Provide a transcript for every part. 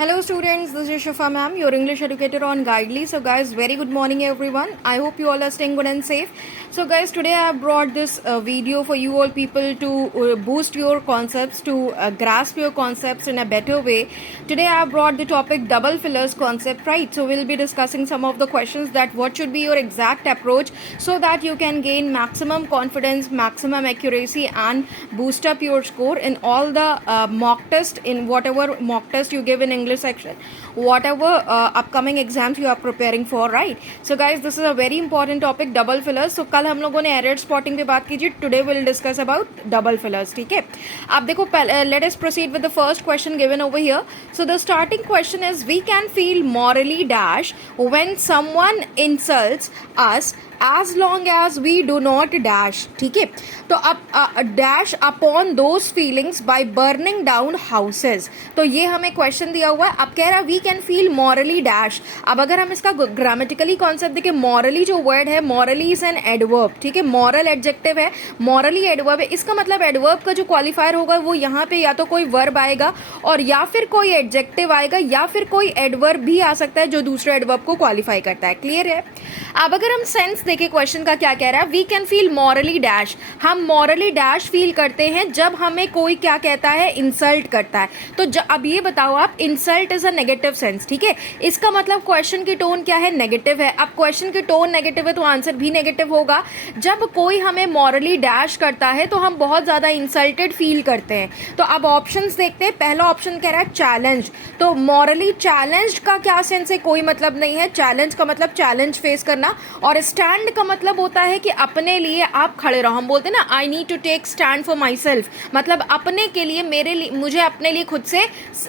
Hello students, this is Shifa ma'am, your English educator on Guidely. So guys, very good morning everyone. I hope you all are staying good and safe. So guys, today I have brought this video for you all people to boost your concepts, to grasp your concepts in a better way. Today I have brought the topic double fillers concept, right? So we'll be discussing some of the questions that what should be your exact approach so that you can gain maximum confidence, maximum accuracy and boost up your score in all the mock test, in whatever mock test you give in English section, whatever upcoming exams you are preparing for, right? So guys, this is a very important topic, double fillers. So कल हम लोगों ने error spotting पे बात की थी. Today will discuss about double fillers. ठीक है, आप देखो, let us proceed with the first question given over here. So the starting question is we can feel morally dash when someone insults us as long as we do not dash. ठीक है, तो अब dash upon those feelings by burning down houses. तो ये हमें question दिया हुआ है. अब कह रहा है we can feel morally dash. अब अगर हम इसका ग्रामेटिकली कॉन्सेप्ट देखें, morally जो वर्ड है, morally is an adverb. ठीक है, moral एडजेक्टिव है, morally एडवर्ब है. इसका मतलब एडवर्ब का जो क्वालिफायर होगा वो यहाँ पे या तो कोई वर्ब आएगा और या फिर कोई एडजेक्टिव आएगा या फिर कोई एडवर्ब भी आ सकता है जो दूसरे एडवर्ब को क्वालिफाई करता है. क्लियर है? अब अगर हम सेंस देखिए क्वेश्चन का क्या कह रहा है, we can feel morally dash. हम मॉरली डैश फील करते हैं जब हमें कोई क्या कहता है, इंसल्ट करता है. तो अब ये बताओ आप, insult is a negative sense. ठीक है, इसका मतलब क्वेश्चन की टोन क्या है, नेगेटिव है. अब क्वेश्चन की टोन नेगेटिव है तो आंसर भी नेगेटिव होगा. जब कोई हमें मॉरली डैश करता है तो हम बहुत ज्यादा इंसल्टेड फील करते हैं. तो अब ऑप्शंस देखते हैं. पहला ऑप्शन कह रहा है चैलेंज. तो मॉरली चैलेंज का क्या सेंस है, कोई मतलब नहीं है. चैलेंज का मतलब चैलेंज फेस करना, और स्टैंड का मतलब होता है कि अपने लिए आप खड़े रहो. हम बोलते हैं ना, I need to take stand for myself. मतलब अपने के लिए, मेरे लिए, मुझे अपने लिए खुद से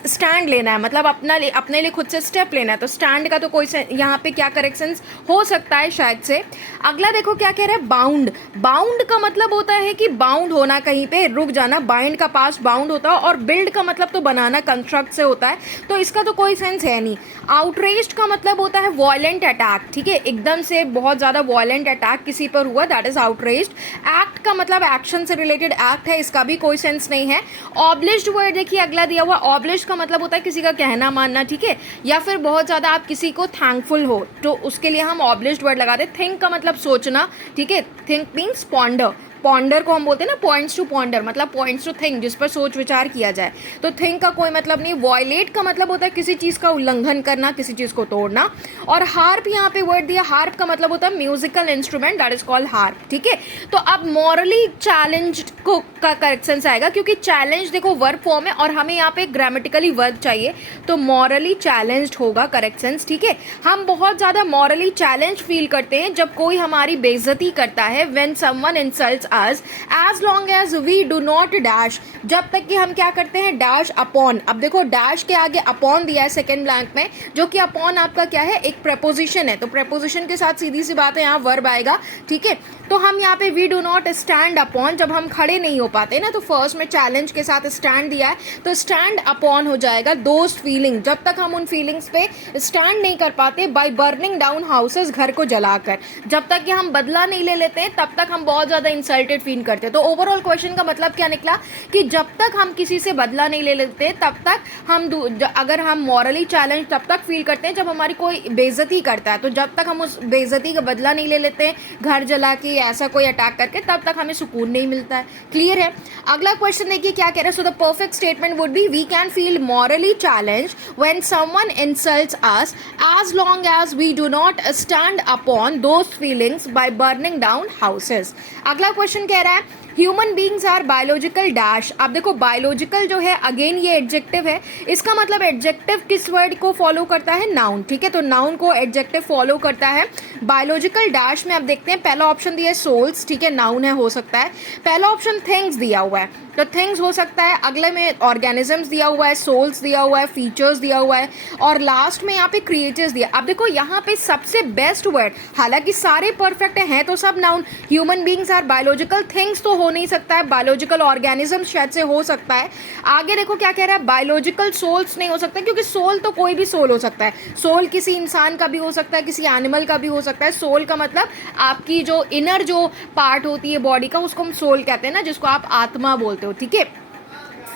स्टैंड लेना है, मतलब अपने लिए खुद से स्टेप लेना है. तो स्टैंड का तो कोई यहाँ पे क्या करेक्शन हो सकता है शायद से. अगला देखो क्या कह रहा है, बाउंड. बाउंड का मतलब होता है कि बाउंड होना, कहीं पे रुक जाना. बाइंड का पास्ट बाउंड होता है, और बिल्ड का मतलब तो बनाना, कंस्ट्रक्ट से होता है. तो इसका तो कोई सेंस है नहीं. आउटरेज्ड का मतलब होता है वॉयलेंट अटैक. ठीक है, एकदम से बहुत ज्यादा वॉयलेंट अटैक किसी पर हुआ, दैट इज आउटरेज्ड. एक्ट का मतलब एक्शन से रिलेटेड एक्ट है, इसका भी कोई सेंस नहीं है. ऑब्लिज्ड वर्ड देखिए अगला दिया हुआ. ऑब्लिज्ड का मतलब होता है किसी का कहना मानना. ठीक है, या फिर बहुत ज्यादा आप किसी को थैंकफुल हो तो उसके लिए हम ऑब्लिज्ड वर्ड लगाते हैं. थिंक का मतलब सोचना. ठीक है, थिंक मीन्स पॉन्डर. पॉन्डर को हम बोलते हैं ना, पॉइंट्स टू पॉन्डर, मतलब पॉइंट्स टू थिंक, जिस पर सोच विचार किया जाए. तो थिंक का कोई मतलब नहीं. वॉयलेट का मतलब होता है किसी चीज का उल्लंघन करना, किसी चीज को तोड़ना. और हार्प यहाँ पे वर्ड दिया. हार्प का मतलब होता है musical instrument, that is called harp. ठीक है, तो अब मॉरली चैलेंज को का करेक्शन आएगा, क्योंकि चैलेंज देखो वर्ब फॉर्म है और हमें यहाँ पे ग्रामेटिकली वर्ब चाहिए, तो मॉरली चैलेंज्ड होगा करेक्शन. ठीक है, हम बहुत ज्यादा मॉरली चैलेंज फील करते हैं जब कोई हमारी बेइज्जती करता है, when someone insults us as long as we do not dash. जब तक कि हम क्या करते हैं, डैश अपॉन. अब देखो डैश के आगे अपॉन दिया है सेकंड ब्लैंक में, जो कि अपॉन आपका क्या है, एक प्रपोजिशन है. तो प्रपोजिशन के साथ सीधी सी बात है, यहाँ वर्ब आएगा. ठीक है, तो हम यहाँ पे we do not stand upon, जब हम खड़े नहीं हो पाते ना, तो फर्स्ट में चैलेंज के साथ स्टैंड दिया है, तो स्टैंड अपॉन हो जाएगा दोज फीलिंग. जब तक हम उन फीलिंग्स पे स्टैंड नहीं कर पाते, बाय बर्निंग डाउन हाउसेस, घर को जलाकर, जब तक कि हम बदला नहीं ले लेते हैं, तब तक हम बहुत ज्यादा इंसल्टेड फील करते हैं. तो ओवरऑल क्वेश्चन का मतलब क्या निकला कि जब तक हम किसी से बदला नहीं ले लेते, तब तक हम, अगर हम मॉरली चैलेंज तब तक फील करते हैं जब हमारी कोई बेइज्जती करता है. तो जब तक हम उस बेइज्जती का बदला नहीं ले लेते हैं, घर जला के ऐसा कोई अटैक करके, तब तक हमें सुकून नहीं मिलता है. क्लियर है? अगला क्वेश्चन देखिए क्या कह रहा है. So the perfect statement would be we can feel morally challenge when someone insults us as long as we do not stand upon those feelings by burning down houses. अगला question कह रहा है human beings are biological dash. अब देखो biological जो है, again ये adjective है. इसका मतलब एडजेक्टिव किस वर्ड को फॉलो करता है, नाउन. ठीक है, तो नाउन को एडजेक्टिव फॉलो करता है. बायोलॉजिकल डैश में अब देखते हैं, पहला ऑप्शन दिया है सोल्स. ठीक है, नाउन है, हो सकता है. पहला ऑप्शन थिंग्स दिया हुआ है, तो थिंग्स हो सकता है. अगले में ऑर्गेनिजम्स दिया हुआ है, सोल्स दिया हुआ है, फीचर्स दिया हुआ है, और लास्ट में यहाँ पे क्रिएचर्स दिया. अब देखो यहाँ पे सबसे बेस्ट वर्ड, हालांकि सारे परफेक्ट हैं तो सब noun. Human beings are biological, things तो हो नहीं सकता है, बायोलॉजिकल ऑर्गेनिज्म शायद से हो सकता है. आगे देखो क्या कह रहा है, बायोलॉजिकल सोल्स नहीं हो सकता, क्योंकि सोल तो कोई भी सोल हो सकता है. सोल किसी इंसान का भी हो सकता है, किसी एनिमल का भी हो सकता है. सोल का मतलब आपकी जो इनर जो पार्ट होती है बॉडी का, उसको हम सोल कहते हैं ना, जिसको आप आत्मा बोलते हो. ठीक है,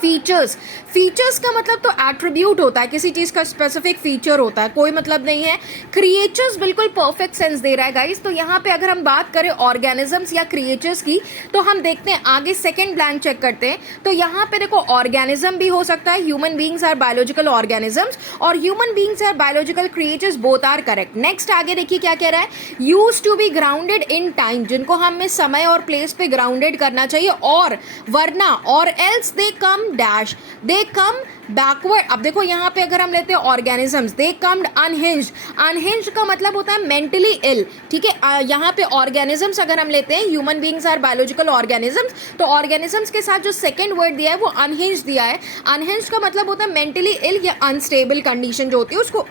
फीचर्स, फीचर्स का मतलब तो एट्रीब्यूट होता है, किसी चीज का स्पेसिफिक फीचर होता है, कोई मतलब नहीं है। क्रिएचर्स बिल्कुल परफेक्ट सेंस दे रहा है गाइस। तो यहाँ पे अगर हम बात करें ऑर्गेनिजम्स या क्रिएचर्स की, तो हम देखते हैं आगे, सेकंड ब्लैंक चेक करते हैं। तो यहाँ पे देखो ऑर्गेनिज्म भी हो सकता है, human beings are biological organisms, और human beings are biological creatures, both are correct. Next आगे देखिए क्या कह रहा है, use to be grounded in time, जिनको हमें समय और प्लेस पे ग्राउंडेड करना चाहिए, और वरना, और else they come dash, they come backward. अब देखो यहाँ पे अगर हम लेते हैं ऑर्गेनिजम्स, दे कम्ड अनहिंज्ड, अनहिंज्ड का मतलब होता है मेंटली इल, ठीक है। यहाँ पे ऑर्गेनिजम्स अगर हम लेते हैं, human beings are biological organisms, तो ऑर्गेनिजम्स के साथ जो सेकंड वर्ड दिया है वो अनहिंज्ड दिया है। अनहिंज्ड का मतलब होता है मेंटली इल या अनस्टेबल कंडीशन जो होती है उसको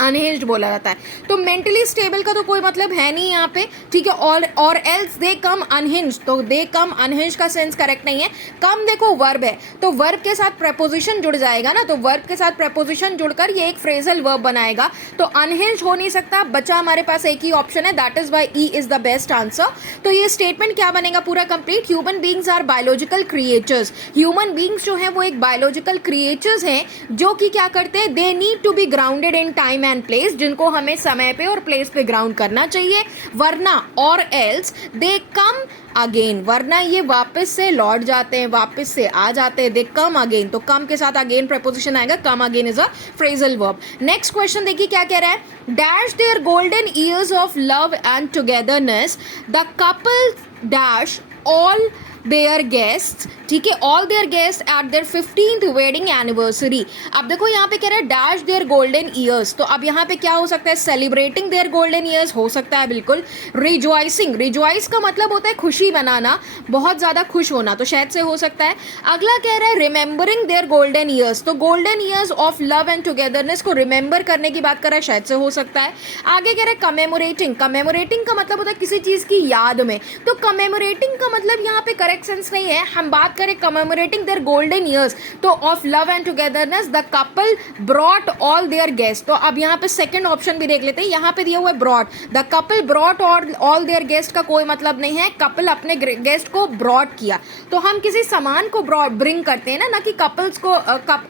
अनहिंज्ड बोला जाता है। तो मेंटली स्टेबल का तो कोई मतलब है नहीं यहाँ पे, ठीक है। और एल्स दे कम अनहिंज्ड, तो दे कम अनहिंज्ड का सेंस करेक्ट नहीं है। कम देखो वर्ब है, तो वर्ब के साथ प्रेपोजिशन जुड़ जाएगा ना, तो वर्ब के साथ प्रेपोजिशन जुड़कर ये एक फ्रेजल वर्ब बनाएगा, तो अनहिंज्ड हो नहीं सकता। बचा हमारे पास एक ही ऑप्शन है, that is why E is the best answer. तो ये स्टेटमेंट क्या बनेगा पूरा complete, human beings are biological creatures, human beings जो है वो एक बायोलॉजिकल क्रिएचर्स हैं जो कि क्या करते हैं, they need to be grounded in time and place, जिनको हमें समय पे और प्लेस पे ग्राउंड करना चाहिए, वरना और एल्स दे कम अगेन, वरना ये वापस से लौट जाते हैं, वापस से आ जाते हैं, दे कम अगेन, तो कम के साथ अगेन प्रपोजिशन आएगा, come again is a phrasal verb. Next question देखिए क्या कह रहा है, dash there golden years of love and togetherness, the couple dash all their guest, ठीक है, all their guest at there 15th wedding anniversary. अब देखो यहाँ पे कह रहा है डैश देयर गोल्डन ईयर्स, तो अब यहाँ पे क्या हो सकता है, सेलिब्रेटिंग देयर गोल्डन ईयर्स हो सकता है बिल्कुल। रिजॉइसिंग, रिजॉइस का मतलब होता है खुशी मनाना, बहुत ज्यादा खुश होना, तो शायद से हो सकता है। अगला कह रहा है रिमेंबरिंग देयर गोल्डन ईयर्स, तो golden years of love and togetherness को रिमेंबर करने की बात कर रहा है, शायद से हो सकता है। आगे कह रहा है कमेमोरेटिंग, कमेमोरेटिंग का मतलब होता है किसी चीज की याद में, तो कमेमोरेटिंग का मतलब यहाँ पे करेक्ट सेंस नहीं है। हम बात करें कमेमोरेटिंग देयर गोल्डन ईयर्स, तो of love and togetherness the couple brought all their guest, तो अब यहाँ पे सेकंड ऑप्शन भी देख लेते हैं, यहाँ पे दिया हुआ है brought, the couple brought all their guest का कोई मतलब नहीं है, कपल अपने गेस्ट को ब्रॉट किया, तो हम किसी सामान को ब्रिंग करते हैं ना कि कपल्स को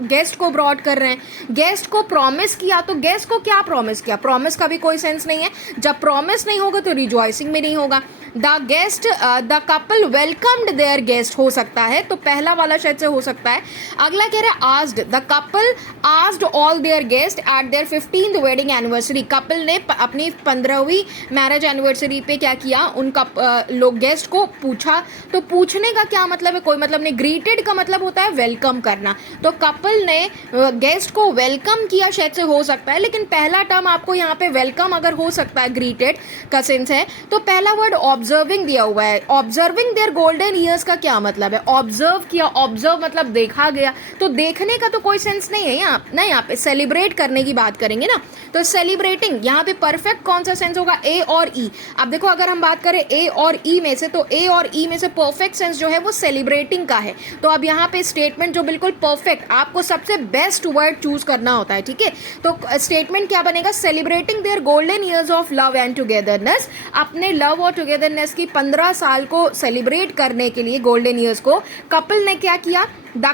गेस्ट को ब्रॉट कर रहे हैं। गेस्ट को प्रॉमिस किया, तो गेस्ट को क्या प्रॉमिस किया, प्रॉमिस का भी कोई सेंस नहीं है, जब प्रॉमिस नहीं होगा तो रिजॉइसिंग में नहीं होगा। The guest the couple welcomed there guest हो सकता है, तो पहला वाला शायद से हो सकता है। अगला कह रहा है asked, the couple asked all their guest at there 15th wedding anniversary, couple ने अपनी 15वीं मैरिज एनिवर्सरी पे क्या किया, उनका लोग गेस्ट को पूछा, तो पूछने का क्या मतलब है, कोई मतलब नहीं। ग्रीटेड का मतलब होता है वेलकम करना, तो कपल ने गेस्ट को वेलकम किया, शायद से हो सकता है, लेकिन पहला टर्म आपको यहाँ पे वेलकम अगर हो सकता है, ग्रीटेड का सेंस है, तो पहला वर्ड ऑब्जर्विंग दिया हुआ है। ऑब्जर्विंग देयर गोल्डन ईयर्स का क्या मतलब है, ऑब्जर्व किया, ऑब्जर्व मतलब देखा गया, तो देखने का तो कोई सेंस नहीं है यहाँ ना, यहाँ पे सेलिब्रेट करने की बात करेंगे ना, तो सेलिब्रेटिंग यहाँ पे परफेक्ट कौन सा सेंस होगा, ए और ई। अब देखो अगर हम बात करें ए और ई में से, तो ए और ई में से परफेक्ट सेंस जो है वो सेलिब्रेटिंग का है, तो अब यहाँ पे स्टेटमेंट जो बिल्कुल परफेक्ट, आपको सबसे बेस्ट वर्ड चूज करना होता है, ठीक है। तो स्टेटमेंट क्या बनेगा, celebrating their golden years of love and togetherness, अपने लव और टुगेदरनेस की 15 साल को सेलिब्रेट करने के लिए, गोल्डन ईयर्स को, कपल ने क्या किया, द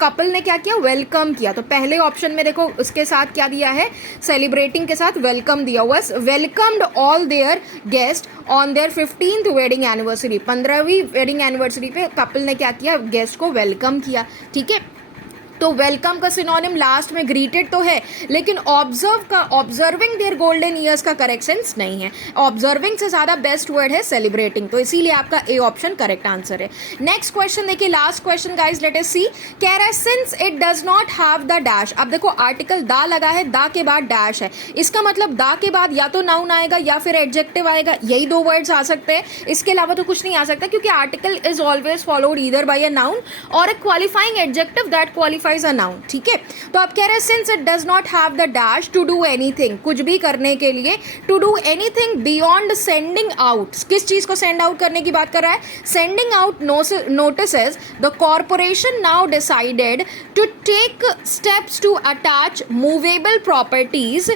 कपल ने क्या किया, वेलकम किया। तो पहले ऑप्शन में देखो उसके साथ क्या दिया है, सेलिब्रेटिंग के साथ वेलकम दिया हुआ है, welcomed all their guest on their 15th wedding anniversary, 15वीं वेडिंग एनिवर्सरी पे कपल ने क्या किया, गेस्ट को वेलकम किया, ठीक है। तो वेलकम का सिनोनिम लास्ट में ग्रीटेड तो है, लेकिन ऑब्जर्व का, ऑब्जर्विंग देयर गोल्डन ईयर्स का करेक्ट सेंस नहीं है, ऑब्जर्विंग से ज्यादा बेस्ट वर्ड है सेलिब्रेटिंग, तो इसीलिए आपका ए ऑप्शन करेक्ट आंसर है। नेक्स्ट क्वेश्चन देखिए, last question guys, let us see, कह रहा है since it does not have the dash. अब देखो आर्टिकल दा लगा है, दा के बाद डैश है, इसका मतलब दा के बाद या तो नाउन आएगा या फिर एडजेक्टिव आएगा, यही दो वर्ड्स आ सकते हैं, इसके अलावा तो कुछ नहीं आ सकता, क्योंकि article is always followed either by a noun or a qualifying adjective that qualify identifies a noun, ठीक है। तो अब कह रहे हैं since it does not have the dash to do anything, कुछ भी करने के लिए, to do anything beyond sending out, किस चीज को सेंड आउट करने की बात कर रहा है, sending out notices, the corporation now decided to take steps to attach movable properties,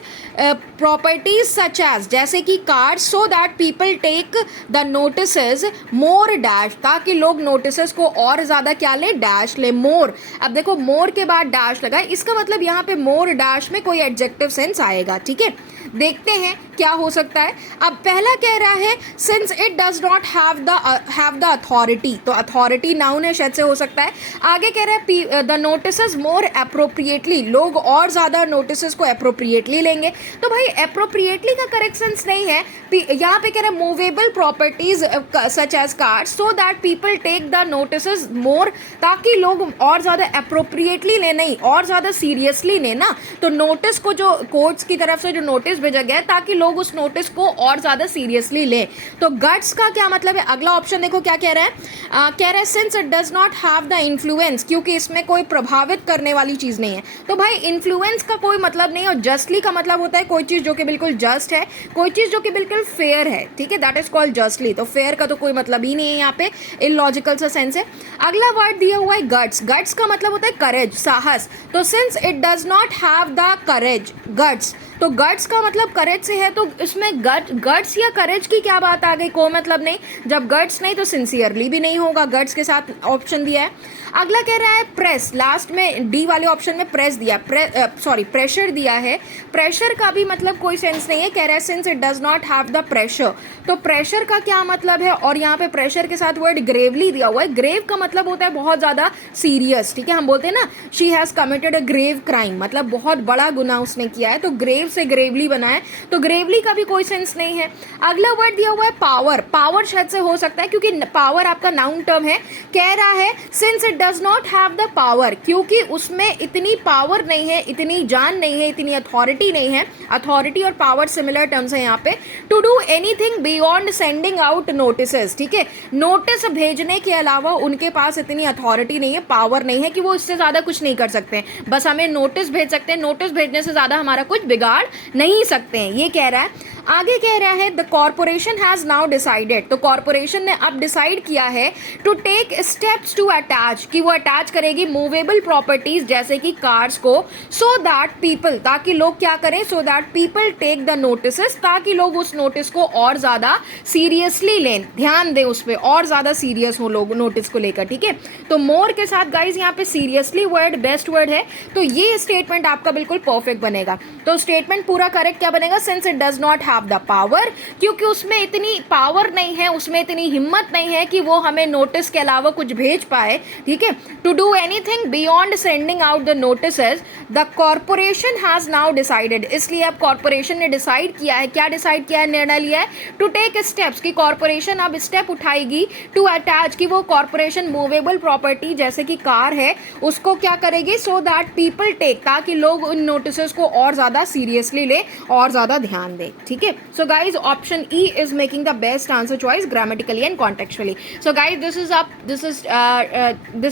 properties such as, जैसे कि card, so that people take the notices more dash, ताकि लोग नोटिसेस को और ज्यादा क्या ले, डैश ले, मोर। अब देखो मोर के बाद डैश लगा, इसका मतलब यहाँ पे मोर डैश में कोई एडजेक्टिव सेंस आएगा, ठीक है। देखते हैं क्या हो सकता है। अब पहला कह रहा है since it does not have the authority, तो अथॉरिटी नाउन है, शायद से हो सकता है। आगे कह रहा है द नोटिसेस मोर अप्रोप्रिएटली, लोग और ज्यादा नोटिसेस को अप्रोप्रिएटली लेंगे। तो भाई अप्रोप्रिएटली का करेक्ट सेंस नहीं है, यहाँ पे कह रहा है movable properties such as card, so that people take the notices more, ताकि लोग और ज्यादा अप्रोप्रिएटली ले, नहीं और ज्यादा सीरियसली ले ना। तो नोटिस को जो कोर्ट्स की तरफ से जो नोटिस भेजा गया है, ताकि लोग उस नोटिस को और ज्यादा सीरियसली ले। तो गट्स का क्या मतलब है, अगला ऑप्शन देखो क्या कह रहा है, कह रहा है since it does not have the influence, क्योंकि इसमें कोई प्रभावित करने वाली चीज नहीं है। तो भाई इन्फ्लुएंस का कोई मतलब नहीं, और जस्टली का मतलब होता है कोई चीज जो कि बिल्कुल जस्ट है, कोई चीज जो कि बिल्कुल फेयर है, ठीक है, दैट इज कॉल्ड जस्टली। तो फेयर का तो कोई मतलब ही नहीं है यहाँ पे, इलॉजिकल सा सेंस है। अगला वर्ड दिया हुआ है गट्स, गट्स का मतलब होता है करेज, साहस। तो since it does not have the courage, guts, तो गट्स का मतलब करेज से है, तो इसमें गट्स या करेज की क्या बात आ गई, कोई मतलब नहीं। जब गट्स नहीं तो सिंसियरली भी नहीं होगा, गट्स के साथ ऑप्शन दिया है। अगला कह रहा है प्रेस, लास्ट में डी वाले ऑप्शन में प्रेस दिया, प्रेशर दिया है। प्रेशर का भी मतलब कोई सेंस नहीं है, कह रहा है since it does not have the pressure, तो प्रेशर का क्या मतलब है, और यहाँ पे प्रेशर के साथ वर्ड ग्रेवली दिया हुआ है। ग्रेव का मतलब होता है बहुत ज्यादा सीरियस, ठीक है, हम बोलते हैं ना she has committed a grave crime, मतलब बहुत बड़ा गुनाह उसने किया है, तो ग्रेव से ग्रेवली बना है, तो ग्रेवली का भी कोई सेंस नहीं है। अगला वर्ड दिया हुआ है पावर, पावर शायद से हो सकता है क्योंकि पावर आपका नाउन टर्म है। कह रहा है since it does not have the power, क्योंकि उसमें इतनी पावर नहीं है, इतनी जान नहीं है, इतनी अथॉरिटी नहीं है। अथॉरिटी और पावर सिमिलर टर्म्स है यहाँ पे। To do anything beyond sending out notices, ठीक है, नोटिस भेजने के अलावा उनके पास इतनी अथॉरिटी नहीं है, पावर नहीं है कि वो इससे ज्यादा कुछ नहीं कर सकते हैं, बस हमें नोटिस भेज सकते हैं, नोटिस भेजने से ज्यादा हमारा कुछ बिगाड़ नहीं सकते हैं, ये कह रहा है। आगे कह रहा है the corporation has now decided, तो कॉर्पोरेशन ने अब डिसाइड किया है to take steps to attach, कि वो अटैच करेगी मूवेबल प्रॉपर्टीज जैसे कि कार्स को, सो दैट पीपल, ताकि लोग क्या करें, so that people take the notices, ताकि लोग उस नोटिस को और ज्यादा सीरियसली लें, ध्यान दें उस पर, और ज्यादा सीरियस हो लोग नोटिस को लेकर, ठीक है। तो मोर के साथ गाइज यहाँ पे सीरियसली वर्ड बेस्ट वर्ड है, तो ये स्टेटमेंट आपका बिल्कुल परफेक्ट बनेगा। तो स्टेटमेंट पूरा करेक्ट क्या बनेगा, since it does not have the power, क्योंकि उसमें इतनी पावर नहीं है, उसमें इतनी हिम्मत नहीं है कि वो हमें नोटिस के अलावा कुछ भेज पाए, ठीक है। To do anything beyond sending out the notices, the corporation has now decided, इसलिए अब कॉर्पोरेशन ने डिसाइड किया है, क्या डिसाइड किया है, निर्णय लिया है, टू टेक स्टेप्स, की कॉर्पोरेशन अब स्टेप उठाएगी, टू अटैच, की वो कॉर्पोरेशन मूवेबल प्रॉपर्टी जैसे कि कार है उसको क्या करेगी, सो दैट पीपल टेक, ताकि लोग उन नोटिसेस को और ज्यादा सीरियसली ले और ज्यादा ध्यान दे, ठीक है। So guys, option E is making the best answer choice grammatically and contextually. So guys, this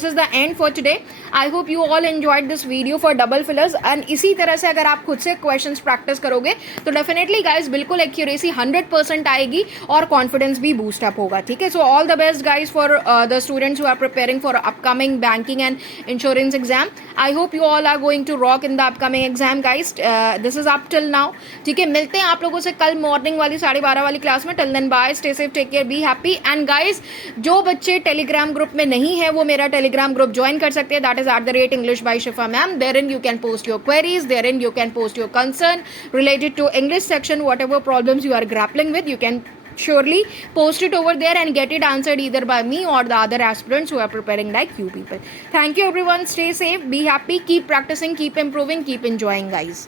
is the end for today. I hope you all enjoyed this video for double fillers, and इसी तरह से अगर आप खुद से questions practice करोगे तो definitely guys बिल्कुल accuracy 100% आएगी और confidence भी boost up होगा, ठीक है। So all the best guys for the students who are preparing for upcoming banking and insurance exam. I hope you all are going to rock in the upcoming exam guys. This is up till now, ठीक है। मिलते हैं आप लोगों से कल morning वाली 12:30 वाली क्लास में। Till then bye, stay safe, take care, be happy. And guys, जो बच्चे टेलीग्राम ग्रुप में नहीं है वो मेरा टेलीग्राम ग्रुप ज्वाइन कर सकते हैं, that is @English by Shifa ma'am. Therein you can post your queries, therein you can post your concern related to English section, whatever problems you are grappling with, you can surely post it over there and get it answered either by me or the other aspirants who are preparing like you people. Thank you everyone, stay safe, be happy, keep practicing, keep improving, keep enjoying guys.